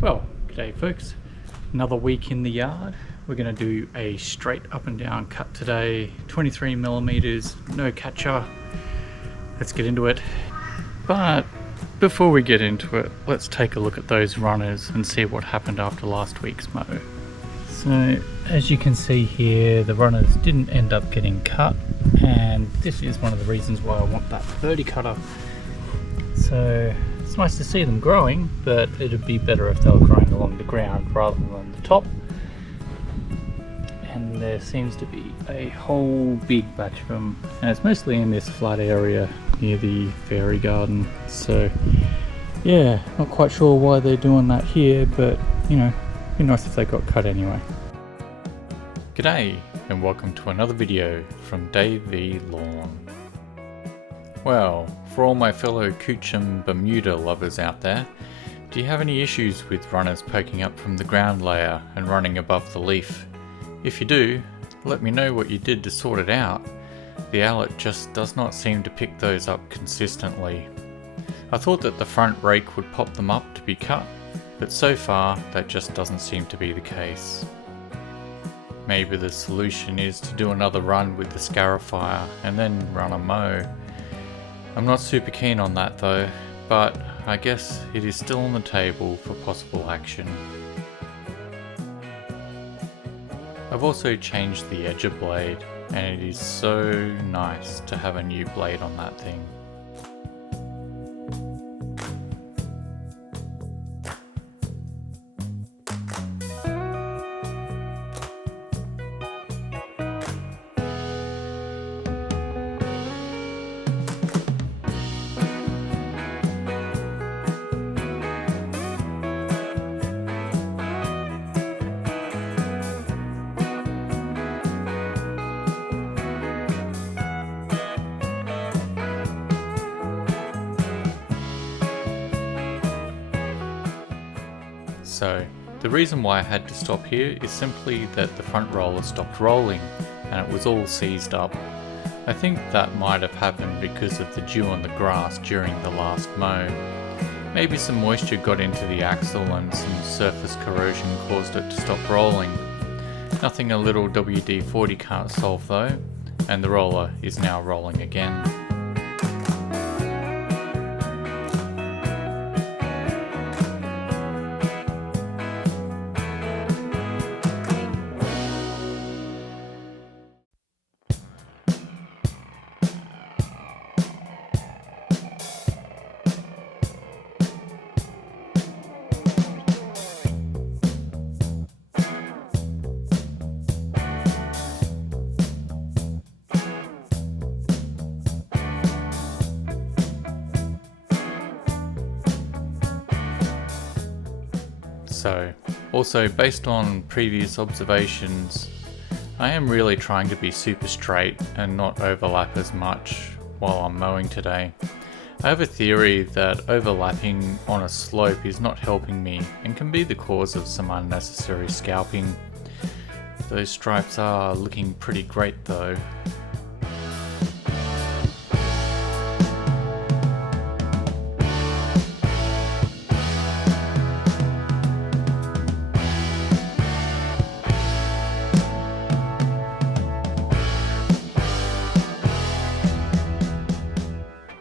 Well, g'day folks. Another week in the yard. We're going to do a straight up and down cut today. 23 millimeters, no catcher. Let's get into it. But before we get into it, let's take a look at those runners and see what happened after last week's mow. So as you can see here, the runners didn't end up getting cut, and this is one of the reasons why I want that 30 cutter. So it's nice to see them growing, but it'd be better if they were growing along the ground rather than the top. And there seems to be a whole big batch of them, and it's mostly in this flat area near the fairy garden. So yeah, not quite sure why they're doing that here, but you know, it'd be nice if they got cut anyway. G'day and welcome to another video from Dave V Lawn. Well, for all my fellow Qd Bermuda lovers out there, do you have any issues with runners poking up from the ground layer and running above the leaf? If you do, let me know what you did to sort it out. The Allett just does not seem to pick those up consistently. I thought that the front rake would pop them up to be cut, but so far that just doesn't seem to be the case. Maybe the solution is to do another run with the scarifier and then run a mow. I'm not super keen on that though, but I guess it is still on the table for possible action. I've also changed the edger blade, and it is so nice to have a new blade on that thing. So, the reason why I had to stop here is simply that the front roller stopped rolling and it was all seized up. I think that might have happened because of the dew on the grass during the last mow. Maybe some moisture got into the axle and some surface corrosion caused it to stop rolling. Nothing a little WD-40 can't solve though, and the roller is now rolling again. So, also based on previous observations, I am really trying to be super straight and not overlap as much while I'm mowing today. I have a theory that overlapping on a slope is not helping me and can be the cause of some unnecessary scalping. Those stripes are looking pretty great though.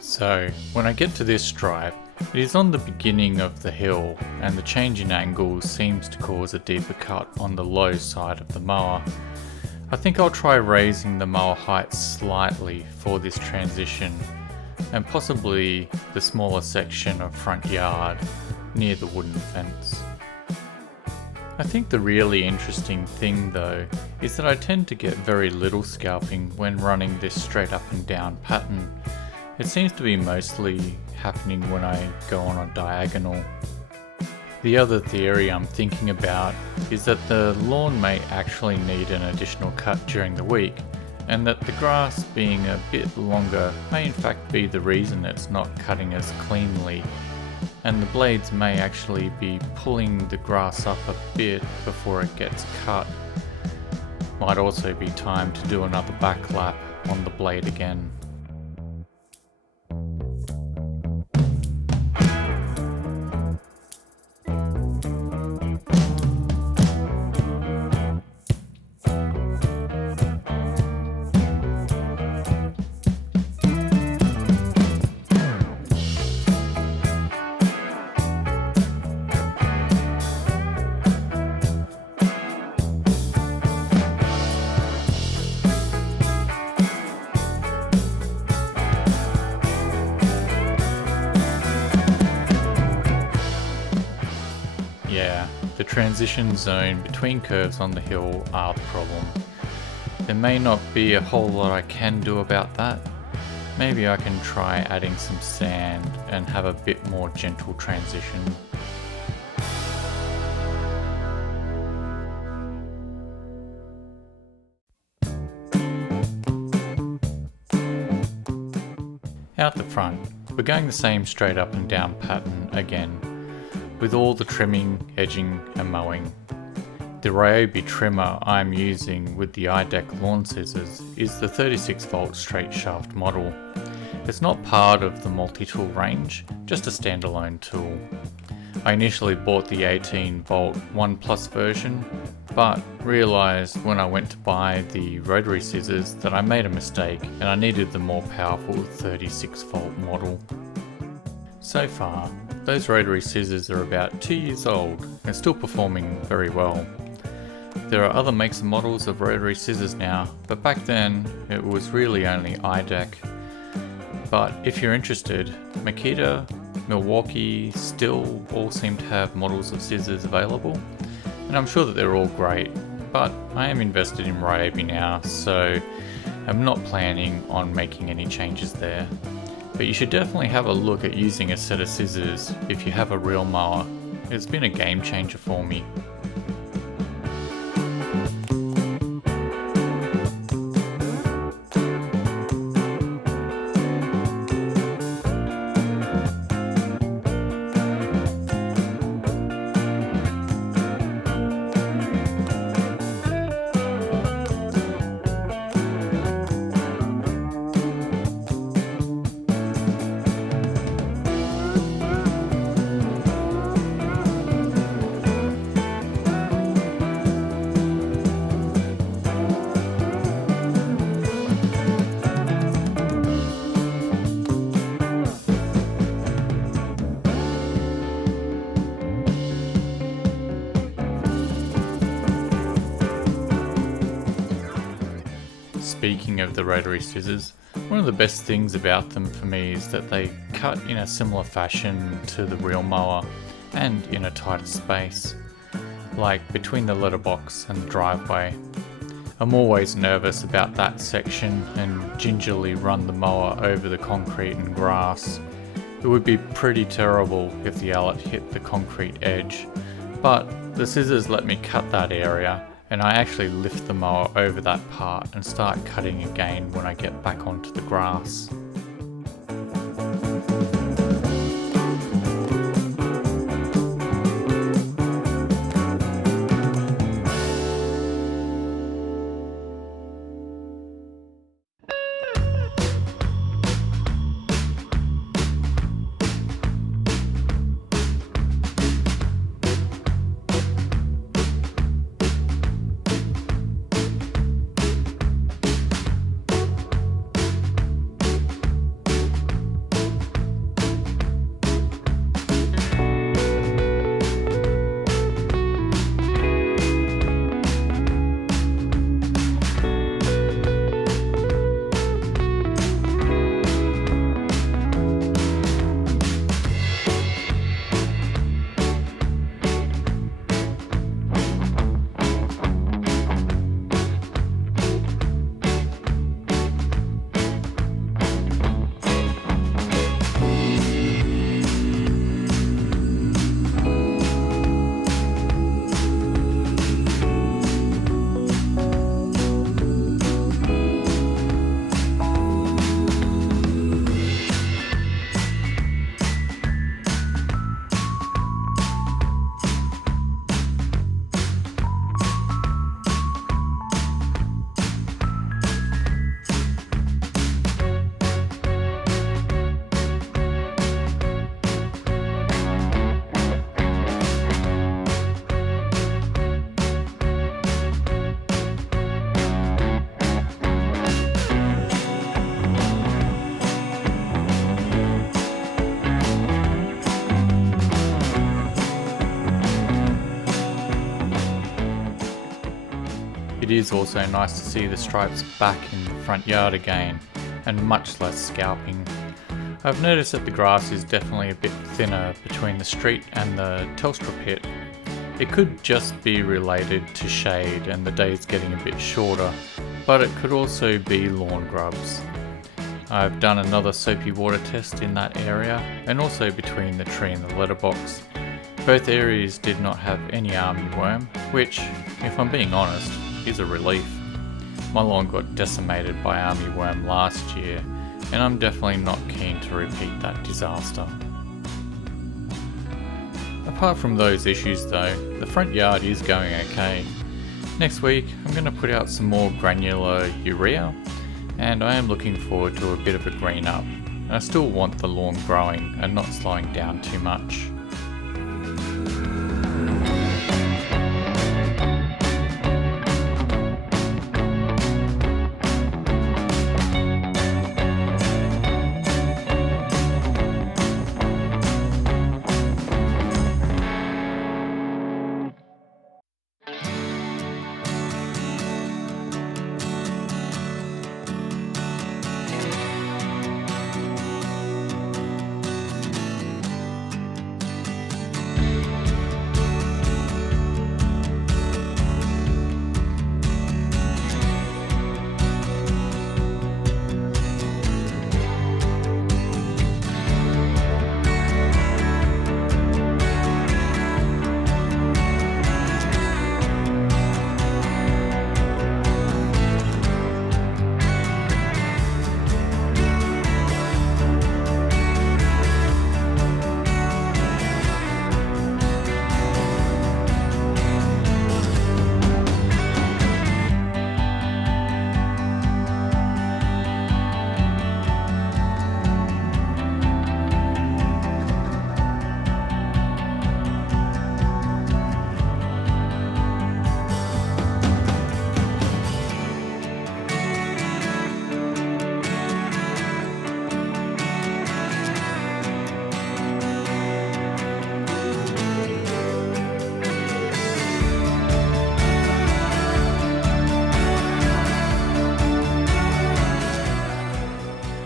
So, when I get to this stripe, it is on the beginning of the hill and the change in angle seems to cause a deeper cut on the low side of the mower. I think I'll try raising the mower height slightly for this transition and possibly the smaller section of front yard near the wooden fence. I think the really interesting thing though is that I tend to get very little scalping when running this straight up and down pattern. It seems to be mostly happening when I go on a diagonal. The other theory I'm thinking about is that the lawn may actually need an additional cut during the week, and that the grass being a bit longer may in fact be the reason it's not cutting as cleanly, and the blades may actually be pulling the grass up a bit before it gets cut. Might also be time to do another back lap on the blade again. Yeah, the transition zone between curves on the hill are the problem. There may not be a whole lot I can do about that. Maybe I can try adding some sand and have a bit more gentle transition. Out the front, we're going the same straight up and down pattern again, with all the trimming, edging and mowing. The Ryobi trimmer I'm using with the iDech lawn scissors is the 36 volt straight shaft model. It's not part of the multi-tool range, just a standalone tool. I initially bought the 18 volt 1 Plus version, but realised when I went to buy the rotary scissors that I made a mistake and I needed the more powerful 36 volt model. So far, those rotary scissors are about 2 years old and still performing very well. There are other makes and models of rotary scissors now, but back then it was really only iDech. But if you're interested, Makita, Milwaukee still all seem to have models of scissors available, and I'm sure that they're all great, but I am invested in Ryobi now, so I'm not planning on making any changes there. But you should definitely have a look at using a set of scissors if you have a real mower. It's been a game changer for me. Speaking of the rotary scissors, one of the best things about them for me is that they cut in a similar fashion to the real mower and in a tighter space, like between the letterbox and the driveway. I'm always nervous about that section and gingerly run the mower over the concrete and grass. It would be pretty terrible if the Allett hit the concrete edge, but the scissors let me cut that area, and I actually lift the mower over that part and start cutting again when I get back onto the grass. It is also nice to see the stripes back in the front yard again, and much less scalping. I've noticed that the grass is definitely a bit thinner between the street and the Telstra pit, It could just be related to shade and the days getting a bit shorter, but it could also be lawn grubs. I've done another soapy water test in that area and also between the tree and the letterbox. Both areas did not have any armyworm, which, if I'm being honest, is a relief. My lawn got decimated by armyworm last year, and I'm definitely not keen to repeat that disaster. Apart from those issues though, the front yard is going okay. Next week I'm going to put out some more granular urea, and I am looking forward to a bit of a green up. And I still want the lawn growing and not slowing down too much.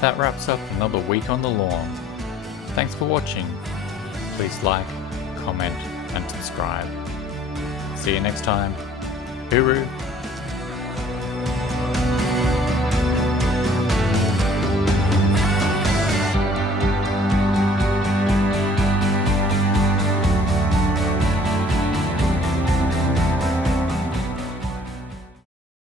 That wraps up another week on the lawn. Thanks for watching. Please like, comment and subscribe. See you next time. Hooroo!